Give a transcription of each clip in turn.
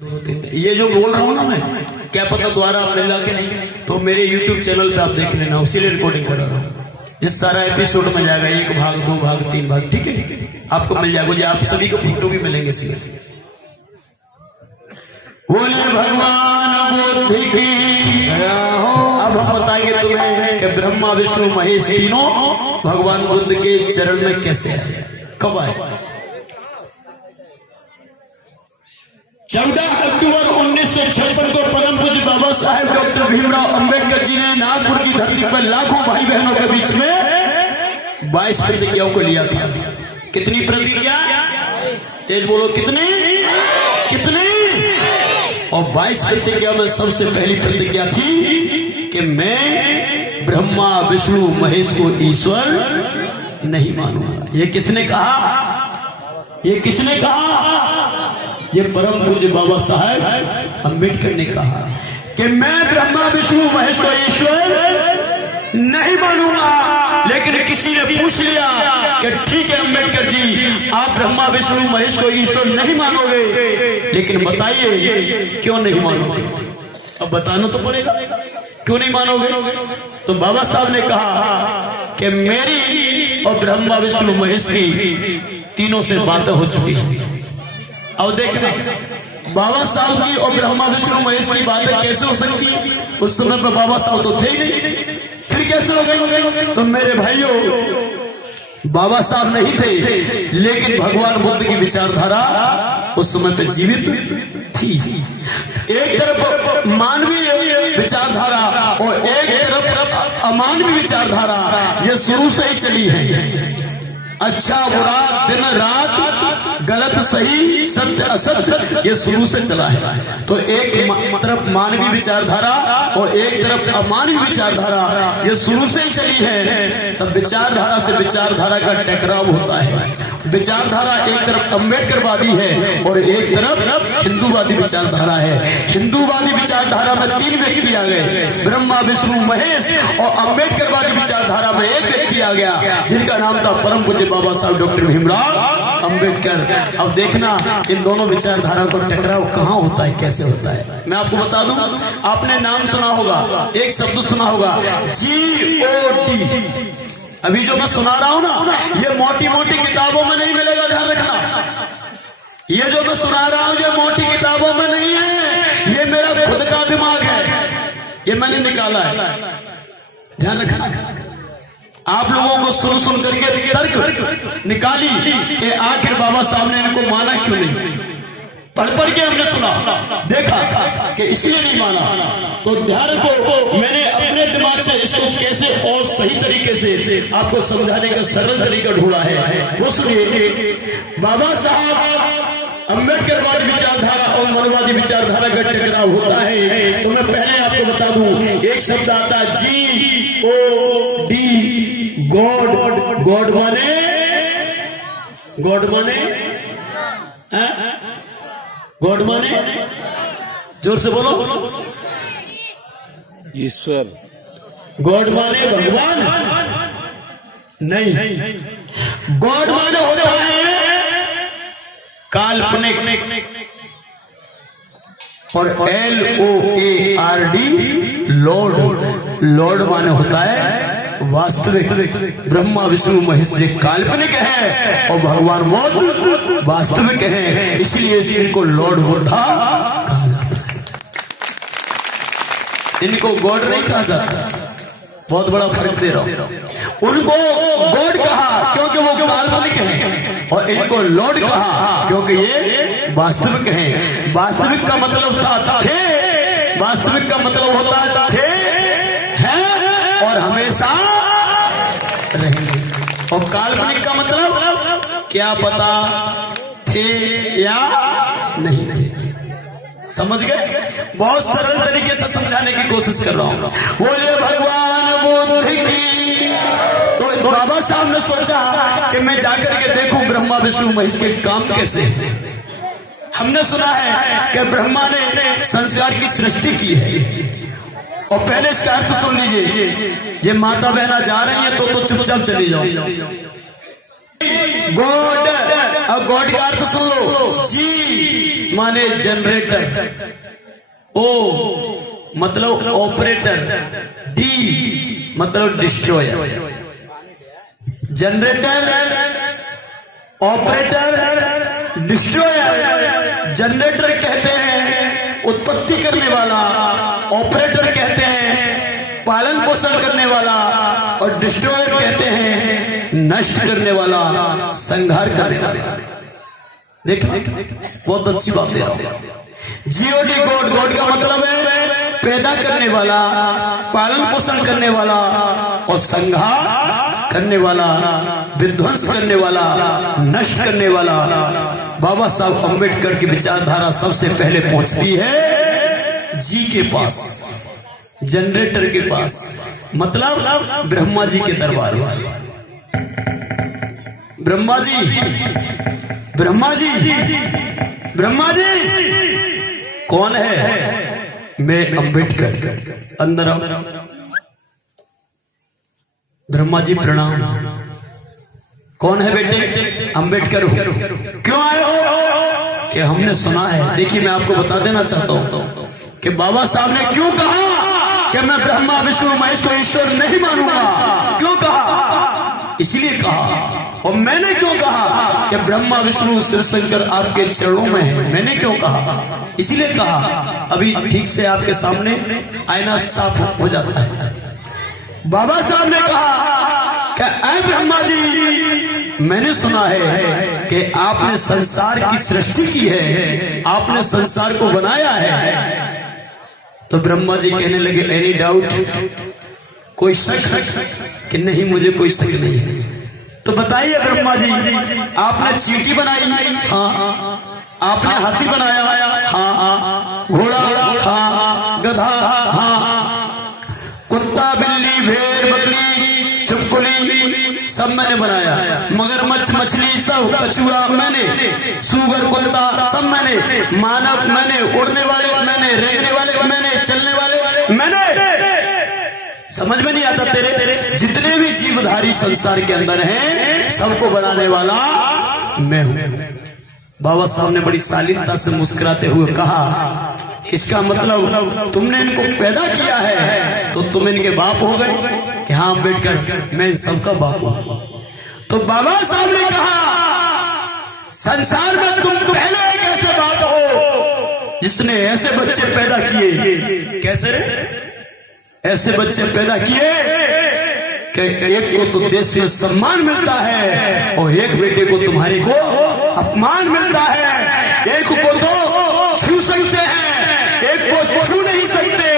ये जो बोल रहा हूँ ना मैं, क्या पता द्वारा मिला के नहीं, तो मेरे YouTube चैनल पे आप देख लेना, उसी लिए रिकॉर्डिंग करा रहा हूँ। ये सारा एपिसोड में जाएगा, 1 भाग 2 भाग 3 भाग, ठीक है, आपको मिल जाएगा। आप सभी को फोटो भी मिलेंगे सीधे। बोले भगवान बुद्ध की। अब हम बताएंगे तुम्हें कि ब्रह्मा विष्णु महेश तीनों भगवान बुद्ध के चरण में कैसे आए, कब आए। 14 अक्टूबर 1956 को परम पूज्य बाबा साहेब डॉक्टर भीमराव अंबेडकर जी ने नागपुर की धरती पर लाखों भाई बहनों के बीच में 22 प्रतिज्ञाओं को लिया था। कितनी प्रतिज्ञा, तेज बोलो, कितनी कितनी। और 22 प्रतिज्ञा में सबसे पहली प्रतिज्ञा थी कि मैं ब्रह्मा विष्णु महेश को ईश्वर नहीं मानूंगा। ये किसने कहा, ये किसने कहा, ये परम पूज्य बाबा साहेब अंबेडकर ने कहा कि मैं ब्रह्मा विष्णु महेश को ईश्वर नहीं मानूंगा। लेकिन किसी ने पूछ लिया कि ठीक है अंबेडकर जी, आप ब्रह्मा विष्णु महेश को ईश्वर नहीं मानोगे, लेकिन बताइए क्यों नहीं मानोगे। अब बताना तो पड़ेगा, क्यों नहीं मानोगे। तो बाबा साहब ने कहा कि मेरी और ब्रह्मा विष्णु महेश की तीनों से बातें हो चुकी हैं। अब देखना, बाबा साहब की और ब्रह्मा विष्णु महेश की बातें कैसे हो सकती है। उस समय पर बाबा साहब तो थे ही नहीं, फिर कैसे हो गई। तो मेरे भाइयों, बाबा साहब नहीं थे, लेकिन भगवान बुद्ध की विचारधारा उस समय पर जीवित थी। एक तरफ मानवीय विचारधारा और एक तरफ अमानवीय विचारधारा, ये शुरू से ही चली है। अच्छा बुरा, दिन रात, गलत सही, सत्य असत्य, ये शुरू से चला है। तो एक तरफ मानवीय विचारधारा और एक तरफ अमानवीय विचारधारा, ये शुरू से ही चली है। तब विचारधारा से विचारधारा का टकराव होता है। विचारधारा एक तरफ अम्बेडकरवादी है और एक तरफ हिंदूवादी विचारधारा है। हिंदूवादी विचारधारा में 3 व्यक्ति आ गए, ब्रह्मा विष्णु महेश, और अम्बेडकरवादी विचारधारा में एक व्यक्ति आ गया जिनका नाम था परम पूज्य बाबा साहब डॉक्टर भीमराव अंबेडकर। अब देखना, इन दोनों विचारधारा को टकराव कहाँ होता है, कैसे होता है। मैं आपको बता दूं, आपने नाम सुना होगा, एक शब्द सुना होगा, GOD। अभी जो मैं सुना रहा हूं ना, ये मोटी मोटी किताबों में नहीं मिलेगा, ध्यान रखना। ये जो मैं सुना रहा हूं, ये मोटी किताबों में नहीं है, ये मेरा खुद का दिमाग है, ये मैंने निकाला है, ध्यान रखना। आप लोगों को सुन करके तर्क निकाली कि आखिर बाबा साहब ने इनको माना क्यों नहीं। पढ़ के हमने सुना, देखा कि इसलिए नहीं माना। तो ध्यान रखो, मैंने अपने दिमाग से इसको कैसे और सही तरीके से आपको समझाने का सरल तरीका ढूंढा है, वो सुनिए। बाबा साहब अम्बेडकरवादी विचारधारा और मनवादी विचारधारा का टकराव होता है। तो मैं पहले आपको बता दूं, एक शब्द आता है GOD, गॉड। गॉड माने, गॉड माने, गॉड माने, जोर से बोलो, ईश्वर। गॉड माने भगवान नहीं, गॉड माने होता है काल्पनिक, और LOARD लॉर्ड। लॉर्ड माने होता है वास्तविक। ब्रह्मा विष्णु महेश जी काल्पनिक है और भगवान बुद्ध वास्तविक है, इसलिए इनको लॉर्ड बुद्धा कहा जाता है, इनको गॉड नहीं कहा जाता। बहुत बड़ा फर्क दे रहा हूं। उनको गॉड कहा क्योंकि वो काल्पनिक है, और इनको लॉर्ड कहा क्योंकि ये वास्तविक है। वास्तविक का मतलब था थे, वास्तविक का मतलब होता है थे, हैं और हमेशा रहेंगे। और काल्पनिक का मतलब क्या पता थे या नहीं थे। समझ गए? बहुत सरल तरीके से समझाने की कोशिश कर रहा हूं। बोले भगवान बुद्ध की। तो बाबा साहब ने सोचा कि मैं जाकर के देखूं ब्रह्मा विष्णु महेश के काम कैसे हैं। हमने सुना है कि ब्रह्मा ने संसार की सृष्टि की है, और पहले इसका अर्थ सुन लीजिए। ये माता बहना जा रही है तो चुपचाप चली जाओ, गॉड। अब गॉड का अर्थ सुन लो। जी माने जनरेटर, ओ मतलब ऑपरेटर, डी मतलब destroyer. Generator, operator, destroyer. Generator कहते हैं उत्पत्ति करने वाला, ऑपरेटर कहते हैं पालन पोषण करने वाला, और डिस्ट्रॉयर कहते हैं नष्ट करने वाला, संहार करने वाला। देखिए बहुत अच्छी बात दे रहा हूं। जीओडी गॉड, गॉड का मतलब है पैदा करने वाला, पालन पोषण करने वाला और संहार करने वाला, विध्वंस करने वाला, नष्ट करने वाला। बाबा साहब अम्बेडकर की विचारधारा सबसे पहले पहुंचती है जी के पास, जनरेटर के पास, मतलब ब्रह्मा जी के दरबार में। ब्रह्मा जी, ब्रह्मा जी, ब्रह्मा जी कौन है? मैं अम्बेडकर। अंदर आओ। ब्रह्मा जी प्रणाम। कौन है बेटे? अम्बेडकर हूं। क्यों आए हो? कि हमने सुना है। देखिए मैं आपको बता देना चाहता हूं कि बाबा साहब ने क्यों कहा कि मैं ब्रह्मा विष्णु महेश को ईश्वर नहीं मानूंगा। क्यों कहा? इसलिए कहा। और मैंने क्यों कहा कि ब्रह्मा विष्णु शिव शंकर आपके चरणों में है? मैंने क्यों कहा? इसलिए कहा। अभी ठीक से आपके सामने आईना साफ हो जाता है। बाबा साहब ने कहा कि ऐ ब्रह्मा जी, मैंने सुना है कि आपने संसार की सृष्टि की है, आपने संसार को बनाया है। तो ब्रह्मा जी कहने लगे एनी डाउट, कोई शक? कि नहीं मुझे कोई शक नहीं है। तो बताइए ब्रह्मा जी, आपने चींटी बनाई? हाँ। आपने हाथी बनाया? हाँ। घोड़ा? हाँ। गधा? हाँ। कुत्ता, बिल्ली, भेड़, बकरी, छिपकली सब मैंने बनाया। मगरमच्छ, मछली सब, कछुआ मैंने, सूगर, कुत्ता सब मैंने, मानव मैंने, उड़ने वाले मैंने, रेंगने वाले मैंने, चलने वाले मैंने। समझ में नहीं आता तेरे? जितने भी जीवधारी संसार के अंदर हैं सबको बनाने वाला मैं हूं। बाबा साहब ने बड़ी शालीनता से मुस्कुराते हुए कहा, इसका मतलब तुमने इनको पैदा किया है तो तुम इनके बाप हो गए? कि हाँ अम्बेडकर, मैं इन सबका बाप हूं। तो बाबा साहब ने कहा संसार में तुम पहले एक ऐसे बाप हो जिसने ऐसे बच्चे पैदा किए। कैसे रे? ऐसे बच्चे पैदा किए कि एक को तो देश में सम्मान मिलता है और एक बेटे को तुम्हारे को अपमान मिलता है। एक को तो छू सकते हैं, एक को छू नहीं सकते,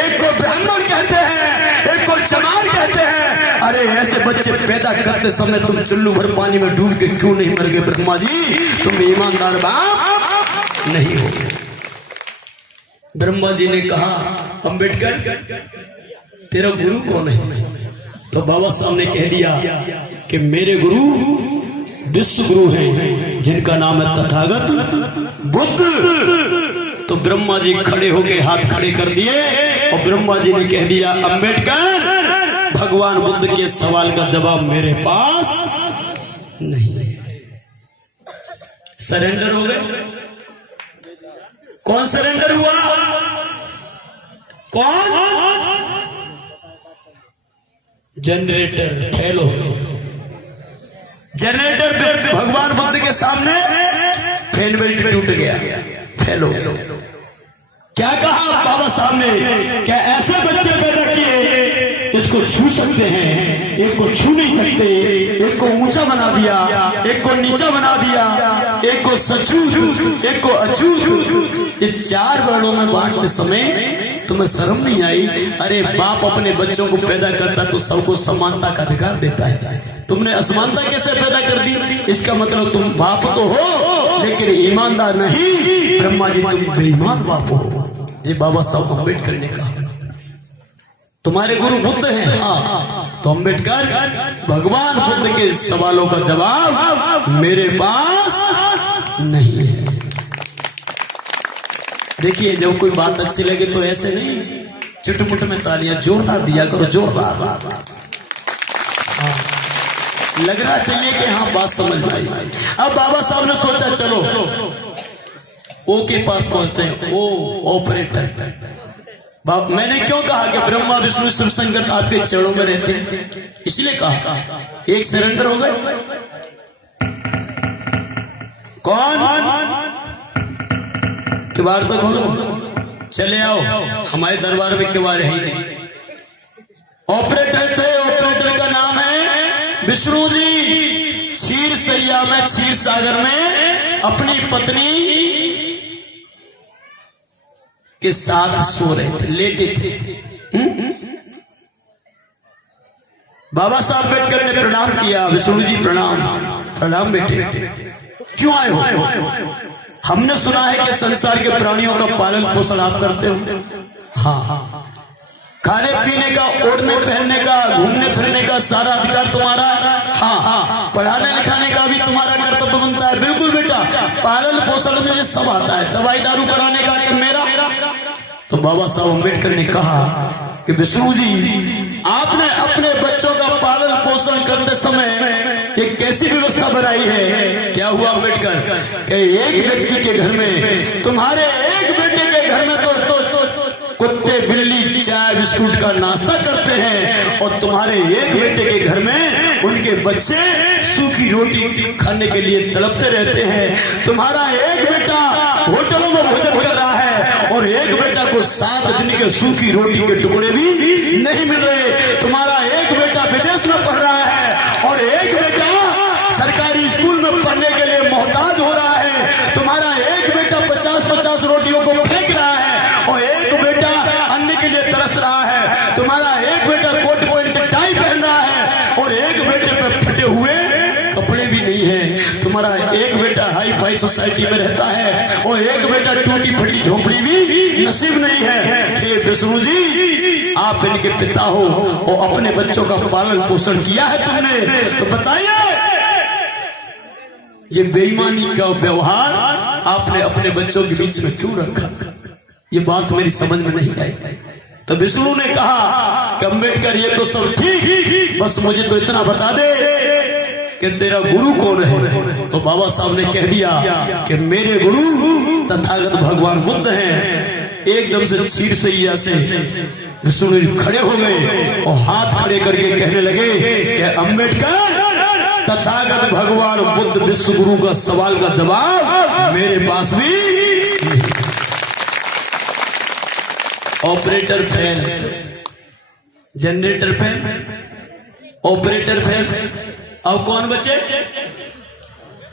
एक को ब्राह्मण कहते हैं, एक को चमार कहते हैं। अरे ऐसे बच्चे पैदा करते समय तुम चुल्लू भर पानी में डूब के क्यों नहीं मर गए? ब्रह्मा जी तुम ईमानदार बाप नहीं हो। ब्रह्मा जी ने कहा अम्बेडकर तेरा गुरु कौन है? तो बाबा साहब ने कह दिया कि मेरे गुरु विश्व गुरु हैं जिनका नाम है तथागत बुद्ध। तो ब्रह्मा जी खड़े होके हाथ खड़े कर दिए और ब्रह्मा जी ने कह दिया अम्बेडकर भगवान बुद्ध के सवाल का जवाब मेरे पास नहीं है। सरेंडर हो गए। कौन सरेंडर हुआ? कौन? जनरेटर फेल हो गए। जनरेटर भगवान बुद्ध के सामने फैन बेल्ट टूट गया, फेल हो गया। क्या कहा बाबा साहब ने? क्या ऐसे बच्चे पैदा किए इसको छू सकते हैं, एक को छू नहीं सकते, एक को ऊंचा बना दिया, एक को नीचा बना दिया, एक को सचूत, एक को अछूत। ये चार वर्णों में बांटते समय तुम्हें शर्म नहीं आई? अरे बाप अपने बच्चों को पैदा करता तो सबको समानता का अधिकार देता है, तुमने असमानता कैसे पैदा कर दी? इसका मतलब तुम बाप तो हो लेकिन ईमानदार नहीं। ब्रह्मा जी तुम बेईमान बाप हो। ये बाबा साहब अम्बेडकर ने कहा। तुम्हारे गुरु बुद्ध हैं? हाँ। तो अम्बेडकर भगवान बुद्ध के सवालों का जवाब मेरे पास नहीं है। देखिए जब कोई बात अच्छी लगे तो ऐसे नहीं चुटमुट में तालियां जोरदार दिया करो, जोरदार। लगना चाहिए कि हाँ बात समझ में आई। अब बाबा साहब ने सोचा चलो ओ के पास पहुंचते हैं। ओ ऑपरेटर, मैंने क्यों कहा कि ब्रह्मा विष्णु शिव शंकर आपके चरणों में रहते हैं, इसलिए कहा एक सरेंडर हो गए। कौन? किवाड़ तो खोलो, चले आओ, हमारे दरबार में किवाड़ है ही नहीं। ऑपरेटर थे, ऑपरेटर का नाम है विष्णु जी। क्षीर सैया में, क्षीर सागर में अपनी पत्नी के साथ सो रहे थे, लेटे थे। बाबा साहब अम्बेडकर ने प्रणाम किया। विष्णु जी प्रणाम। प्रणाम बेटे, क्यों आए हो? हमने सुना है कि संसार के प्राणियों का पालन पोषण आप करते हो। हाँ, खाने पीने का, ओढ़ने पहनने का, घूमने फिरने का सारा अधिकार तुम्हारा। हाँ, पढ़ाने लिखाने का भी तुम्हारा कर्तव्य बनता है। बिल्कुल बेटा, पालन पोषण में सब आता है, दवाई दारू कराने का मेरा। तो बाबा साहब अम्बेडकर ने कहा कि विष्णु जी, आपने अपने बच्चों का पालन पोषण करते समय एक कैसी व्यवस्था बनाई है। क्या हुआ अम्बेडकर कि एक व्यक्ति के घर में, तुम्हारे एक बेटे के घर में तो कुत्ते बिल्ली चाय बिस्कुट का नाश्ता करते हैं, और तुम्हारे एक बेटे के घर में उनके बच्चे सूखी रोटी खाने के लिए तड़पते रहते हैं। तुम्हारा एक बेटा होटलों में भोजन कर रहा है और एक बेटा को 7 दिन के सूखी रोटी के टुकड़े भी नहीं मिल रहे। तुम्हारा एक बेटा विदेश में पढ़ रहा है और एक बेटा सरकारी स्कूल में पढ़ने के लिए मोहताज हो रहा है। तुम्हारा एक बेटा 50-50 रोटियों को फेंक रहा है और एक बेटा अन्य के लिए तरस रहा है। तुम्हारा एक बेटा कोट पैंट टाई पहन रहा है और एक बेटे पे फटे हुए कपड़े भी नहीं है। तुम्हारा एक बेटा हाई फाई सोसाइटी में रहता है और एक बेटा टूटी फटी झोपड़ी भी नसीब नहीं है। हे विष्णु जी, आप इनके पिता हो और अपने बच्चों का पालन पोषण किया है तुमने, तो बताइए ये बेईमानी का व्यवहार आपने अपने बच्चों के बीच में क्यों रखा? ये बात मेरी समझ में नहीं आई। तो विष्णु ने कहा कि अम्बेडकर ये तो सब ठीक, बस मुझे तो इतना बता दे कि तेरा गुरु कौन है। तो बाबा साहब ने कह दिया कि मेरे गुरु तथागत भगवान बुद्ध हैं। एकदम से क्षीर सैया से विष्णु जी खड़े हो गए और हाथ खड़े करके कहने लगे कि अम्बेडकर, तथागत भगवान बुद्ध विश्व गुरु का सवाल का जवाब मेरे पास भी नहीं। Operator fail, generator fail, operator fail, अब कौन बचे?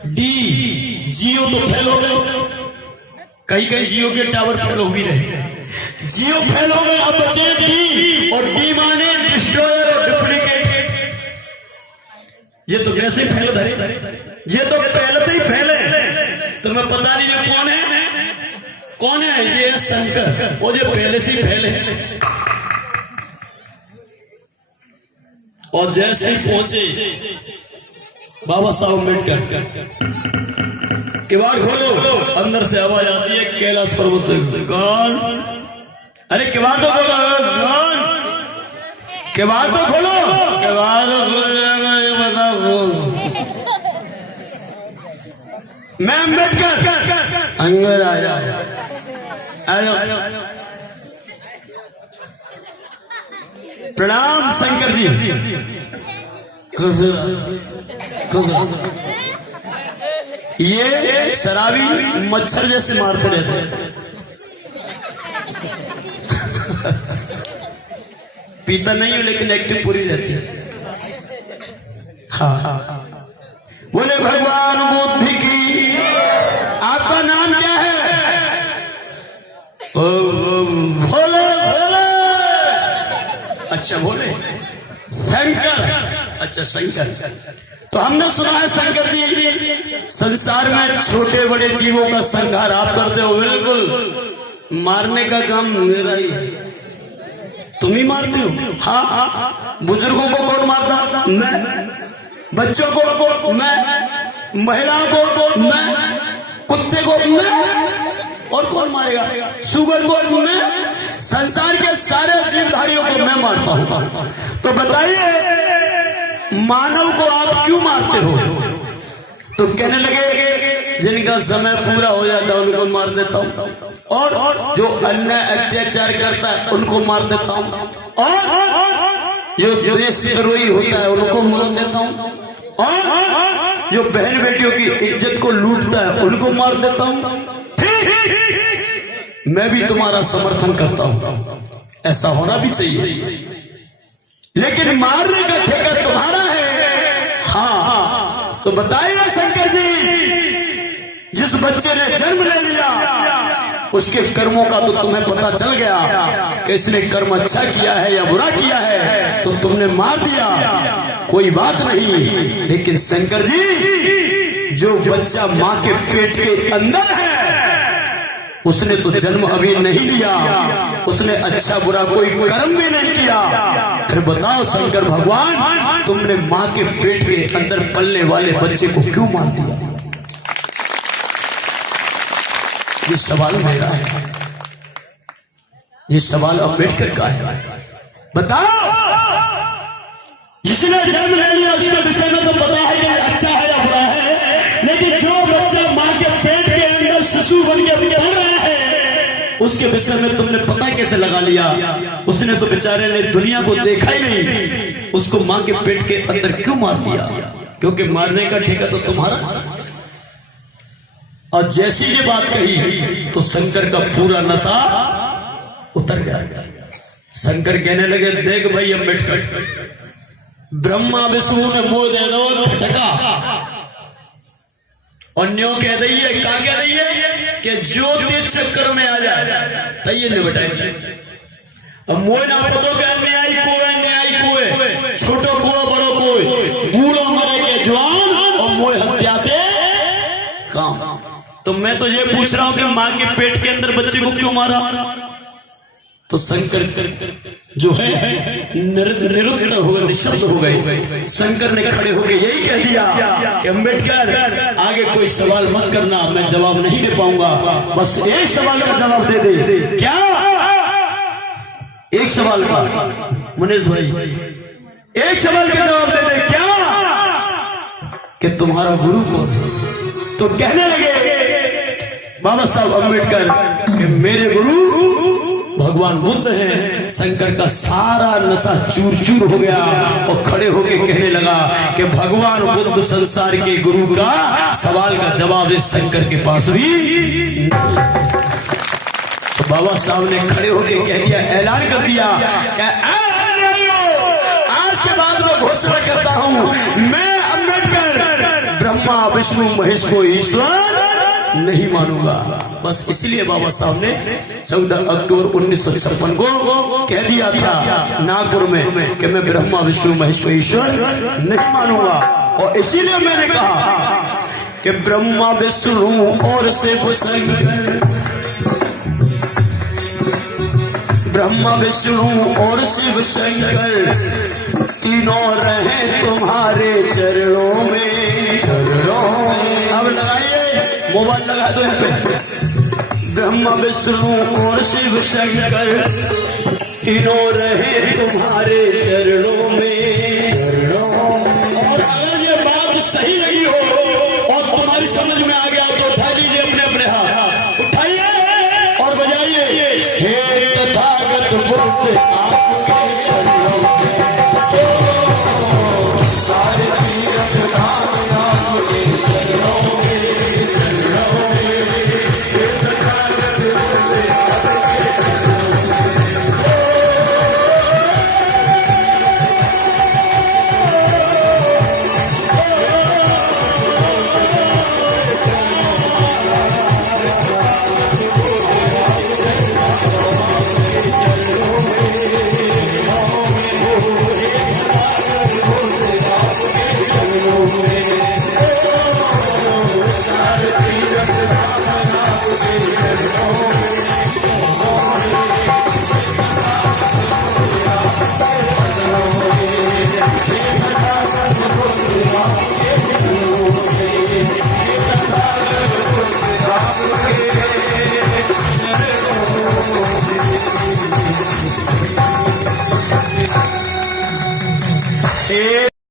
डी। जियो तो फेल हो गए, कहीं कहीं जियो के टावर फेल हो भी रहे। जियो फेल हो गए, अब बचे डी, और डी माने डिस्ट्रॉयर और डुप्लीकेट। ये तो कैसे फैल धरे, ये तो पहले ही फैले। तुम्हें पता नहीं ये कौन है? कौन है? ये शंकर, वो जो पहले से ही फैले। और जैसे ही पहुंचे बाबा साहब अम्बेडकर, किवाड़ खोलो, अंदर से आवाज आती है कैलाश पर्वत से, कौन? अरे किवाड़ तो खोलो, कौन? किवाड़ तो खोलो, किवाड़ तो खोलो, मैं अम्बेडकर। अंदर आ जाओ, प्रणाम शंकर जी। ये शराबी मच्छर जैसे मारते रहते हैं। पीता नहीं है लेकिन एक्टिव पूरी रहती है। हाँ, बोले भगवान बुद्ध की। आपका नाम क्या है? भोले भोले। अच्छा भोले, शंकर। अच्छा शंकर। तो हमने सुना है शंकर जी संसार में छोटे बड़े जीवों का संहार आप करते हो। बिल्कुल, मारने का काम मेरा ही है। तुम ही मारते हो? हाँ। बुजुर्गों को कौन मारता? मैं। बच्चों को मैं। महिलाओं को मैं। कुत्ते को मैं। और कौन मारेगा? सुगर को मैं। संसार के सारे जीवधारियों को मैं मारता हूं। तो बताइए मानव को आप क्यों मारते हो? तो कहने लगे जिनका समय पूरा हो जाता है उनको मार देता हूं, और जो अन्याय अत्याचार करता है उनको मार देता हूं, और जो देशद्रोही होता है उनको मार देता हूं, और जो बहन बेटियों की इज्जत को लूटता है उनको मार देता हूं। मैं भी तुम्हारा समर्थन करता हूं, ऐसा होना भी चाहिए, लेकिन मारने का ठेका तुम्हारा है। हाँ, तो बताइए शंकर जी, जिस बच्चे ने जन्म ले लिया उसके कर्मों का तो तुम्हें पता चल गया कि इसने कर्म अच्छा किया है या बुरा किया है, तो तुमने मार दिया, कोई बात नहीं। लेकिन शंकर जी, जो बच्चा मां के पेट के अंदर है उसने तो जन्म अभी नहीं लिया, उसने अच्छा बुरा कोई कर्म भी नहीं किया। फिर बताओ शंकर भगवान, तुमने मां के पेट के अंदर पलने वाले बच्चे को क्यों मार दिया? ये सवाल मेरा है, ये सवाल अम्बेडकर का है। बताओ, जिसने जन्म ले लिया उसके विषय में तो पता है कि अच्छा है या बुरा है, लेकिन जो बच्चा मां के पेट के अंदर शिशु बन के पढ़ रहा है उसके विषय में तुमने पता कैसे लगा लिया? उसने तो बेचारे ने दुनिया को देखा ही नहीं, उसको मां के पेट के अंदर क्यों मार दिया? क्योंकि मारने का ठेका तो तुम्हारा। और जैसी ये बात कही तो शंकर का पूरा नशा उतर गया। शंकर कहने लगे, देख भाई अम्बेडकर, ब्रह्मा विष्णु ने मोह दे दो खटका, और न्यो कह दइए, क्या कह दइए कि ज्योति चक्कर में आ जाए तइए ने बताइए। अब मोह ना पतो के न्याय कोई छोटो को बड़ो कोई, बूढ़ो मरे के जवान और मोह हत्याते काम। तो मैं तो ये पूछ रहा हूं कि मां के पेट के अंदर बच्चे को क्यों मारा? तो शंकर जो है निरुक्त हो गए, निशब्द हो गए। शंकर ने खड़े होकर यही कह दिया कि अम्बेडकर, आगे कोई सवाल मत करना, मैं जवाब नहीं दे पाऊंगा, बस एक सवाल का जवाब दे दे। क्या? एक सवाल का, मुनीश भाई, एक सवाल का जवाब दे दे। क्या? कि तुम्हारा गुरु कौन? तो कहने लगे बाबा साहब अम्बेडकर कि मेरे गुरु भगवान बुद्ध हैं। शंकर का सारा नशा चूर चूर हो गया और खड़े होके कहने लगा कि भगवान बुद्ध संसार के गुरु का सवाल का जवाब है शंकर के पास भी नहीं। तो बाबा साहब ने खड़े होके कह दिया, ऐलान कर दिया कि आज के बाद मैं घोषणा करता हूं, मैं अम्बेडकर ब्रह्मा विष्णु महेश को ईश्वर नहीं मानूंगा। बस इसलिए बाबा साहब ने 14 अक्टूबर 1956 को कह दिया था नागपुर में कि मैं ब्रह्मा विष्णु महेश को ईश्वर नहीं मानूंगा। और इसीलिए मैंने कहा कि ब्रह्मा विष्णु और शिव शंकर, ब्रह्मा विष्णु और शिव शंकर तीनों रहे तुम्हारे चरणों में। अब लगाइए, मोबाइल लगा दो यहाँ पे। ब्रह्मा विष्णु और शिव शंकर तीनों रहे तुम्हारे चरणों में। और अगर ये बात सही लगी हो और तुम्हारी समझ में आ गया तो उठा लीजिए अपने अपने हाथ, उठाइए और बजाइए, हे तथागत बुद्ध आपके चरणों में सारे तीर्थ धाम आपके चरणों में। सारे